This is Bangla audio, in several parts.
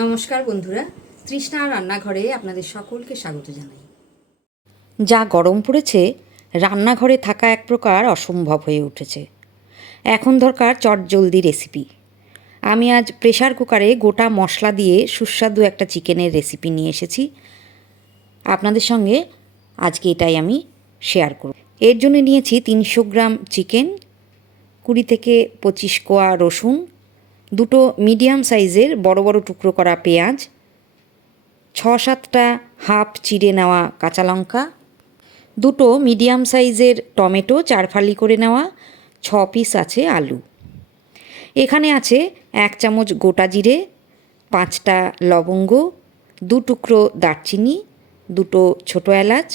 নমস্কার বন্ধুরা, তৃষ্ণা রান্নাঘরে আপনাদের সকলকে স্বাগত জানাই। যা গরম পড়েছে, রান্নাঘরে থাকা এক প্রকার অসম্ভব হয়ে উঠেছে। এখন দরকার চটজলদি রেসিপি আমি আজ প্রেশার কুকারে গোটা মশলা দিয়ে সুস্বাদু একটা চিকেনের রেসিপি নিয়ে এসেছি। আপনাদের সঙ্গে আজকে এটাই আমি শেয়ার করব। এর জন্য নিয়েছি তিনশো গ্রাম চিকেন, কুড়ি থেকে পঁচিশ কোয়া রসুন দুটো মিডিয়াম সাইজের বড় বড় টুকরো করা পেঁয়াজ, ছ সাতটা হাফ চিড়ে নেওয়া কাঁচা লঙ্কা, দুটো মিডিয়াম সাইজের টমেটো চার ফালি করে নেওয়া, ছ পিস আছে আলু। এখানে আছে এক চামচ গোটা জিরে, পাঁচটা লবঙ্গ, দু টুকরো দারচিনি, দুটো ছোটো এলাচ,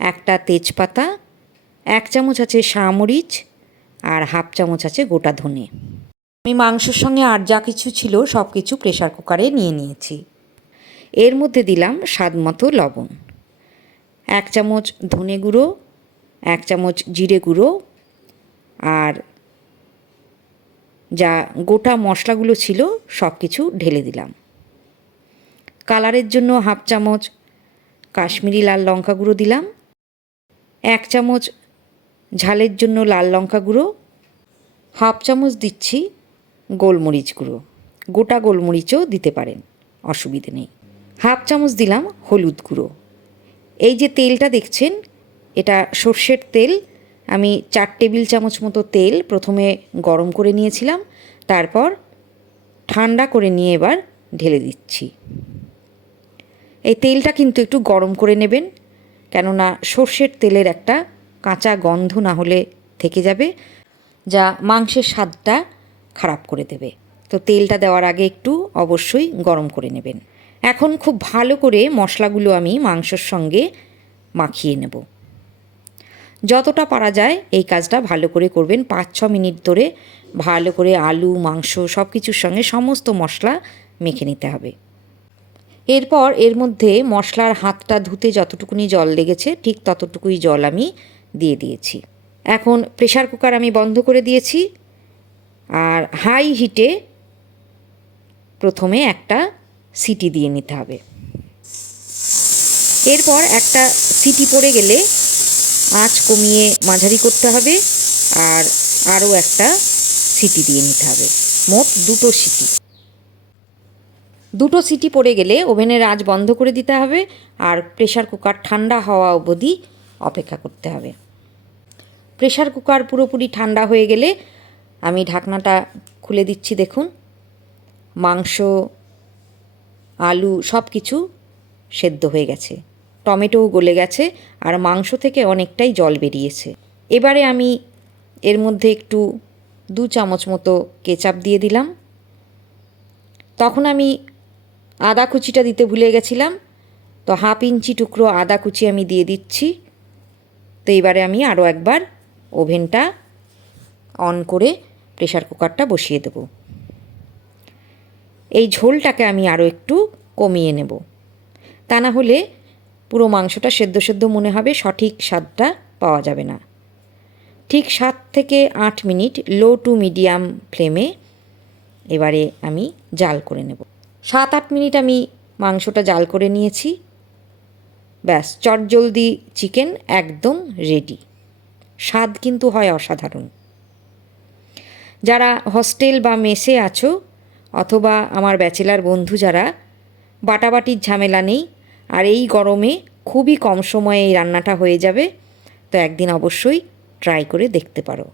একটা তেজপাতা, এক চামচ আছে শামরিচ আর হাফ চামচ আছে গোটা ধনে। আমি মাংসের সঙ্গে আর যা কিছু ছিল সব কিছু প্রেশার কুকারে নিয়ে নিয়েছি। এর মধ্যে দিলাম স্বাদ মতো লবণ। এক চামচ ধনে গুঁড়ো, এক চামচ জিরে গুঁড়ো আর যা গোটা মশলাগুলো ছিল সব কিছু ঢেলে দিলাম। কালারের জন্য হাফ চামচ কাশ্মীরি লাল লঙ্কা গুঁড়ো দিলাম, এক চামচ ঝালের জন্য লাল লঙ্কা গুঁড়ো, হাফ চামচ দিচ্ছি গোলমরিচ গুঁড়ো। গোটা গোলমরিচও দিতে পারেন, অসুবিধে নেই। হাফ চামচ দিলাম হলুদ গুঁড়ো। এই যে তেলটা দেখছেন, এটা সর্ষের তেল। আমি চার টেবিল চামচ মতো তেল প্রথমে গরম করে নিয়েছিলাম, তারপর ঠান্ডা করে নিয়ে এবার ঢেলে দিচ্ছি। এই তেলটা কিন্তু একটু গরম করে নেবেন, কেননা সর্ষের তেলের একটা কাঁচা গন্ধ না হলে থেকে যাবে, যা মাংসের স্বাদটা খারাপ করে দেবে। তো তেলটা দেওয়ার আগে একটু অবশ্যই গরম করে নেবেন। এখন খুব ভালো করে মশলাগুলো আমি মাংসর সঙ্গে মাখিয়ে নেব। যতটা পারা যায় এই কাজটা ভালো করে করবেন। পাঁচ ছ মিনিট ধরে ভালো করে আলু, মাংস সব কিছুর সঙ্গে সমস্ত মশলা মেখে নিতে হবে। এরপর এর মধ্যে মশলার হাতটা ধুতে যতটুকুনি জল লেগেছে, ঠিক ততটুকুই জল আমি দিয়ে দিয়েছি। এখন প্রেশার কুকার আমি বন্ধ করে দিয়েছি। আর হাই হিটে প্রথমে একটা সিটি দিয়ে নিতে হবে। এরপর একটা সিটি পড়ে গেলে আঁচ কমিয়ে মাঝারি করতে হবে আর আরও একটা সিটি দিয়ে নিতে হবে। মোট দুটো সিটি দুটো সিটি পড়ে গেলে ওভেনের আঁচ বন্ধ করে দিতে হবে আর প্রেশার কুকার ঠান্ডা হওয়া অবধি অপেক্ষা করতে হবে। প্রেশার কুকার পুরোপুরি ঠান্ডা হয়ে গেলে আমি ঢাকনাটা খুলে দিচ্ছি, দেখুন। মাংস, আলু সব কিছু সেদ্ধ হয়ে গেছে। টমেটোও গলে গেছে আর মাংস থেকে অনেকটাই জল বেরিয়েছে। এবারে আমি এর মধ্যে একটু দু চামচ মতো কেচাপ দিয়ে দিলাম। তখন আমি আদা কুচিটা দিতে ভুলে গেছিলাম, তো হাফ ইঞ্চি টুকরো আদা কুচি আমি দিয়ে দিচ্ছি। তো এবারে আমি আরও একবার ওভেনটা অন করে প্রেশার কুকারটা বসিয়ে দেব। এই ঝোলটাকে আমি আরও একটু কমিয়ে নেব। তা না হলে পুরো মাংসটা সেদ্ধ সেদ্ধ মনে হবে, সঠিক স্বাদটা পাওয়া যাবে না। ঠিক সাত থেকে আট মিনিট লো টু মিডিয়াম ফ্লেমে এবারে আমি জাল করে নেব। সাত আট মিনিট আমি মাংসটা জাল করে নিয়েছি। ব্যাস, চটজলদি চিকেন একদম রেডি স্বাদ কিন্তু হয় অসাধারণ। যারা হস্টেল বা মেসে আছো অথবা আমার ব্যাচেলার বন্ধু যারা, বাটাবাটির ঝামেলা নেই আর এই গরমে খুবই কম সময়ে এই রান্নাটা হয়ে যাবে, তো একদিন অবশ্যই ট্রাই করে দেখতে পারো।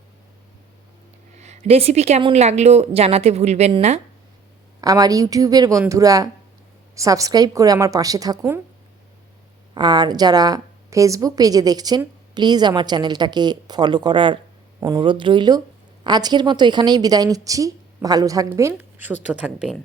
রেসিপি কেমন লাগল জানাতে ভুলবেন না। আমার ইউটিউবের বন্ধুরা সাবস্ক্রাইব করে আমার পাশে থাকুন। আর যারা ফেসবুক পেজে দেখছেন প্লিজ আমার চ্যানেলটাকে ফলো করার অনুরোধ রইল। আজকের মতো এখানেই বিদায় নিচ্ছি। ভালো থাকবেন সুস্থ থাকবেন।